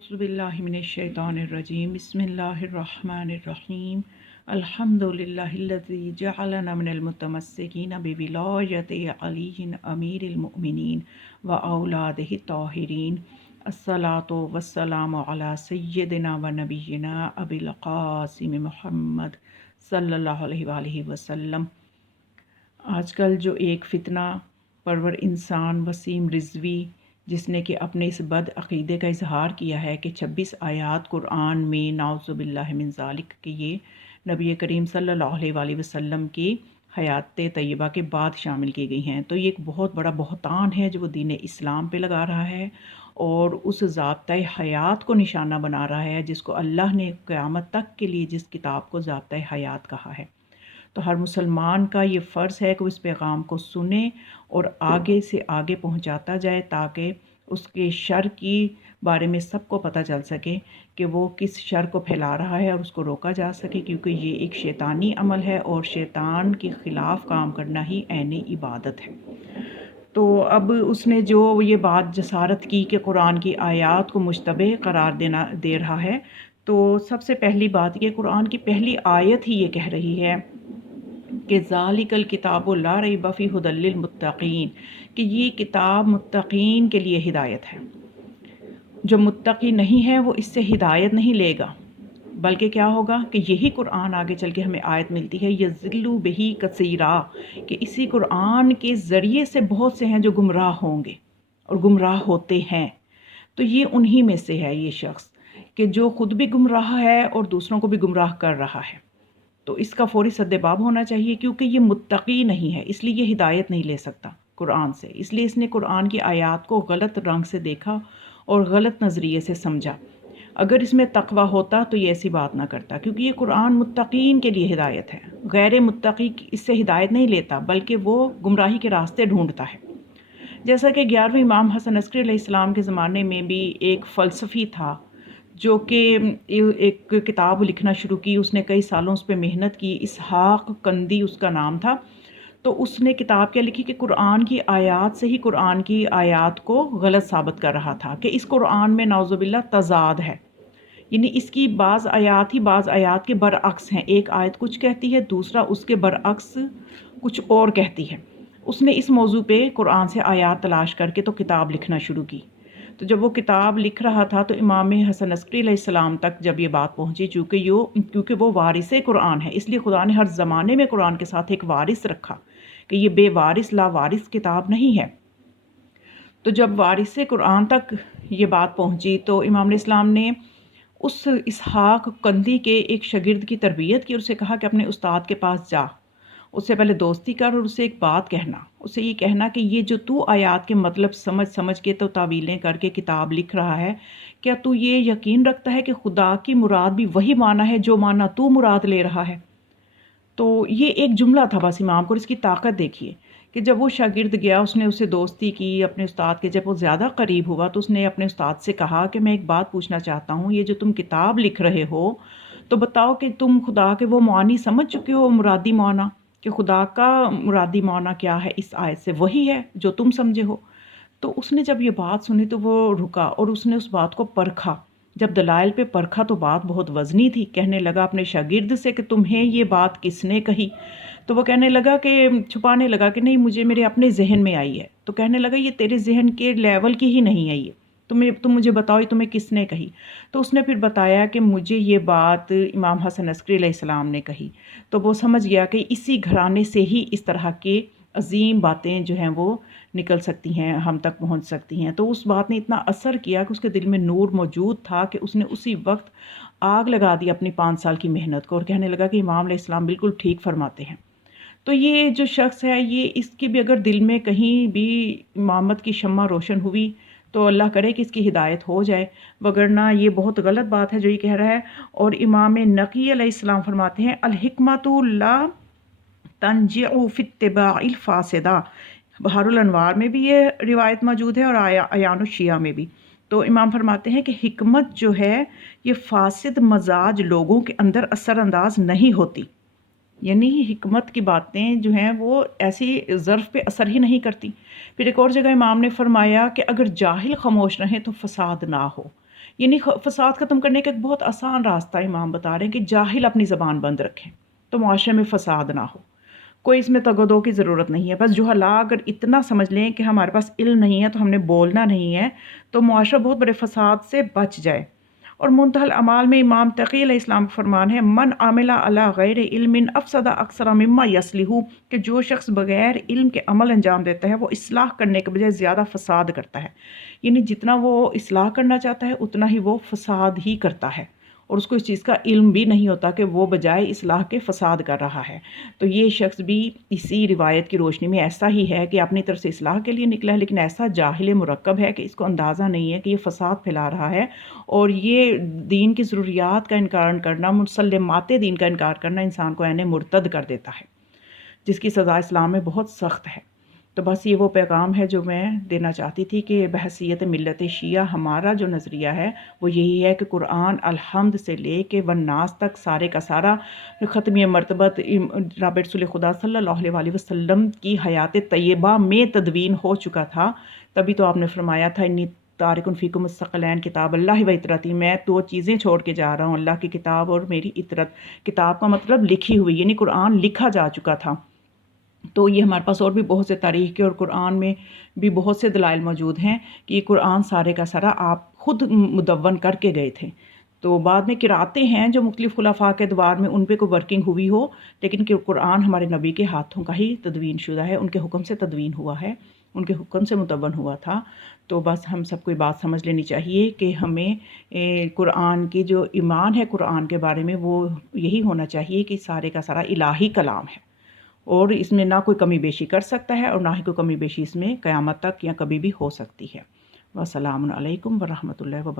اعوذ باللہ من الشیطان الرجیم بسم اللہ الرحمن الرحیم الحمد للہ الذی جعلنا من المتمسکین بولایت علی امیر المؤمنین و اولادہ الطاہرین الصلاۃ والسلام علی سیدنا و نبینا ابی القاسم محمد صلی اللہ علیہ وآلہ وسلم۔ آج کل جو ایک فتنہ پرور انسان وسیم رضوی جس نے کہ اپنے اس بد عقیدے کا اظہار کیا ہے کہ 26 آیات قرآن میں نعوذ باللہ من ذالک کہ یہ نبی کریم صلی اللہ علیہ وآلہ وسلم کی حیات طیبہ کے بعد شامل کی گئی ہیں، تو یہ ایک بہت بڑا بہتان ہے جو وہ دین اسلام پہ لگا رہا ہے اور اس ضابطۂ حیات کو نشانہ بنا رہا ہے جس کو اللہ نے قیامت تک کے لیے جس کتاب کو ضابطۂ حیات کہا ہے۔ تو ہر مسلمان کا یہ فرض ہے کہ وہ اس پیغام کو سنے اور آگے سے آگے پہنچاتا جائے تاکہ اس کے شر کی بارے میں سب کو پتہ چل سکے کہ وہ کس شر کو پھیلا رہا ہے اور اس کو روکا جا سکے، کیونکہ یہ ایک شیطانی عمل ہے اور شیطان کے خلاف کام کرنا ہی عین عبادت ہے۔ تو اب اس نے جو یہ بات جسارت کی کہ قرآن کی آیات کو مشتبہ قرار دے رہا ہے، تو سب سے پہلی بات یہ قرآن کی پہلی آیت ہی یہ کہہ رہی ہے کہ ذالک الکتاب لا ریب فیہ ھدی للمتقین، کہ یہ کتاب متقین کے لیے ہدایت ہے۔ جو متقی نہیں ہے وہ اس سے ہدایت نہیں لے گا، بلکہ کیا ہوگا کہ یہی قرآن آگے چل کے ہمیں آیت ملتی ہے یضل بہ کثیرا، کہ اسی قرآن کے ذریعے سے بہت سے ہیں جو گمراہ ہوں گے اور گمراہ ہوتے ہیں۔ تو یہ انہی میں سے ہے یہ شخص کہ جو خود بھی گمراہ ہے اور دوسروں کو بھی گمراہ کر رہا ہے، تو اس کا فوری سدباب ہونا چاہیے، کیونکہ یہ متقی نہیں ہے اس لیے یہ ہدایت نہیں لے سکتا قرآن سے، اس لیے اس نے قرآن کی آیات کو غلط رنگ سے دیکھا اور غلط نظریے سے سمجھا۔ اگر اس میں تقوی ہوتا تو یہ ایسی بات نہ کرتا، کیونکہ یہ قرآن متقین کے لیے ہدایت ہے، غیر متقی اس سے ہدایت نہیں لیتا بلکہ وہ گمراہی کے راستے ڈھونڈتا ہے۔ جیسا کہ 11ویں امام حسن عسکری علیہ السلام کے زمانے میں بھی ایک فلسفی تھا جو کہ ایک کتاب لکھنا شروع کی، اس نے کئی سالوں اس پہ محنت کی، اسحاق کندی اس کا نام تھا۔ تو اس نے کتاب کیا لکھی کہ قرآن کی آیات سے ہی قرآن کی آیات کو غلط ثابت کر رہا تھا کہ اس قرآن میں نعوذ باللہ تضاد ہے، یعنی اس کی بعض آیات کے برعکس ہیں، ایک آیت کچھ کہتی ہے دوسرا اس کے برعکس کچھ اور کہتی ہے۔ اس نے اس موضوع پہ قرآن سے آیات تلاش کر کے تو کتاب لکھنا شروع کی۔ تو جب وہ کتاب لکھ رہا تھا تو امام حسن عسکری علیہ السلام تک جب یہ بات پہنچی، کیونکہ وہ وارث قرآن ہے، اس لیے خدا نے ہر زمانے میں قرآن کے ساتھ ایک وارث رکھا کہ یہ بے وارث لا وارث کتاب نہیں ہے۔ تو جب وارث قرآن تک یہ بات پہنچی تو امام علیہ السلام نے اس اسحاق کندی کے ایک شاگرد کی تربیت کی اور اسے کہا کہ اپنے استاد کے پاس جا، اس سے پہلے دوستی کر اور اسے ایک بات کہنا، اسے یہ کہنا کہ یہ جو تو آیات کے مطلب سمجھ کے تو تعویلیں کر کے کتاب لکھ رہا ہے، کیا تو یہ یقین رکھتا ہے کہ خدا کی مراد بھی وہی معنی ہے جو معنی تو مراد لے رہا ہے؟ تو یہ ایک جملہ تھا بس امام کو، اور اس کی طاقت دیکھیے کہ جب وہ شاگرد گیا اس نے اسے دوستی کی اپنے استاد کے، جب وہ زیادہ قریب ہوا تو اس نے اپنے استاد سے کہا کہ میں ایک بات پوچھنا چاہتا ہوں، یہ جو تم کتاب لکھ رہے ہو تو بتاؤ کہ تم خدا کے وہ معانی سمجھ چکے ہو، مرادی معنی، کہ خدا کا مرادی معنی کیا ہے اس آیت سے، وہی ہے جو تم سمجھے ہو؟ تو اس نے جب یہ بات سنی تو وہ رکا اور اس نے اس بات کو پرکھا، جب دلائل پہ پرکھا تو بات بہت وزنی تھی۔ کہنے لگا اپنے شاگرد سے کہ تمہیں یہ بات کس نے کہی؟ تو وہ کہنے لگا کہ چھپانے لگا کہ نہیں مجھے میرے اپنے ذہن میں آئی ہے۔ تو کہنے لگا یہ تیرے ذہن کے لیول کی ہی نہیں ہے، یہ تم مجھے بتاؤ یہ تمہیں کس نے کہی؟ تو اس نے پھر بتایا کہ مجھے یہ بات امام حسن عسکری علیہ السلام نے کہی۔ تو وہ سمجھ گیا کہ اسی گھرانے سے ہی اس طرح کے عظیم باتیں جو ہیں وہ نکل سکتی ہیں، ہم تک پہنچ سکتی ہیں۔ تو اس بات نے اتنا اثر کیا کہ اس کے دل میں نور موجود تھا کہ اس نے اسی وقت آگ لگا دی اپنی 5 سال کی محنت کو اور کہنے لگا کہ امام علیہ السلام بالکل ٹھیک فرماتے ہیں۔ تو یہ جو شخص ہے یہ اس کی بھی اگر دل میں کہیں بھی امامت کی شمع روشن ہوئی تو اللہ کرے کہ اس کی ہدایت ہو جائے، وگرنہ یہ بہت غلط بات ہے جو یہ کہہ رہا ہے۔ اور امام نقی علیہ السلام فرماتے ہیں الحکمت لا تنجع فی اتباع الفاسدہ، بحر الانوار میں بھی یہ روایت موجود ہے اور عیان الشیعہ میں بھی۔ تو امام فرماتے ہیں کہ حکمت جو ہے یہ فاسد مزاج لوگوں کے اندر اثر انداز نہیں ہوتی، یعنی حکمت کی باتیں جو ہیں وہ ایسی ظرف پہ اثر ہی نہیں کرتی۔ پھر ایک اور جگہ امام نے فرمایا کہ اگر جاہل خاموش رہیں تو فساد نہ ہو، یعنی فساد ختم کرنے کا ایک بہت آسان راستہ امام بتا رہے ہیں کہ جاہل اپنی زبان بند رکھیں تو معاشرے میں فساد نہ ہو. کوئی اس میں تگدو کی ضرورت نہیں ہے. بس جہلا اگر اتنا سمجھ لیں کہ ہمارے پاس علم نہیں ہے تو ہم نے بولنا نہیں ہے تو معاشرہ بہت بڑے فساد سے بچ جائے. اور منتہی الاعمال میں امام تقی علیہ السلام کا فرمان ہے من عمل علی غیر علم افسد اکثر مما یصلح، کہ جو شخص بغیر علم کے عمل انجام دیتا ہے وہ اصلاح کرنے کے بجائے زیادہ فساد کرتا ہے. یعنی جتنا وہ اصلاح کرنا چاہتا ہے اتنا ہی وہ فساد ہی کرتا ہے، اور اس کو اس چیز کا علم بھی نہیں ہوتا کہ وہ بجائے اصلاح کے فساد کر رہا ہے. تو یہ شخص بھی اسی روایت کی روشنی میں ایسا ہی ہے کہ اپنی طرف سے اصلاح کے لیے نکلا ہے، لیکن ایسا جاہل مرکب ہے کہ اس کو اندازہ نہیں ہے کہ یہ فساد پھیلا رہا ہے. اور یہ دین کی ضروریات کا انکار کرنا، مسلمات دین کا انکار کرنا انسان کو عین مرتد کر دیتا ہے، جس کی سزا اسلام میں بہت سخت ہے. تو بس یہ وہ پیغام ہے جو میں دینا چاہتی تھی کہ بحیثیت ملت شیعہ ہمارا جو نظریہ ہے وہ یہی ہے کہ قرآن الحمد سے لے کے والناس تک سارے کا سارا ختمی مرتبت جناب رسول خدا صلی اللہ علیہ وسلم کی حیات طیبہ میں تدوین ہو چکا تھا. تبھی تو آپ نے فرمایا تھا انی تارکن فیکم الثقلین کتاب اللہ و اطرتی، میں 2 چیزیں چھوڑ کے جا رہا ہوں، اللہ کی کتاب اور میری اطرت. کتاب کا مطلب لکھی ہوئی، یعنی قرآن لکھا جا چکا تھا. تو یہ ہمارے پاس اور بھی بہت سے تاریخ کے اور قرآن میں بھی بہت سے دلائل موجود ہیں کہ یہ قرآن سارے کا سارا آپ خود مدون کر کے گئے تھے. تو بعد میں قراتیں ہیں جو مختلف خلفاء کے ادوار میں ان پہ کوئی ورکنگ ہوئی ہو، لیکن کہ قرآن ہمارے نبی کے ہاتھوں کا ہی تدوین شدہ ہے، ان کے حکم سے تدوین ہوا ہے، ان کے حکم سے مدون ہوا تھا. تو بس ہم سب کو یہ بات سمجھ لینی چاہیے کہ ہمیں قرآن کی جو ایمان ہے قرآن کے بارے میں وہ یہی ہونا چاہیے کہ سارے کا سارا الہی کلام ہے، اور اس میں نہ کوئی کمی بیشی کر سکتا ہے اور نہ ہی کوئی کمی بیشی اس میں قیامت تک یا کبھی بھی ہو سکتی ہے. والسلام علیکم ورحمۃ اللہ وبرکاتہ.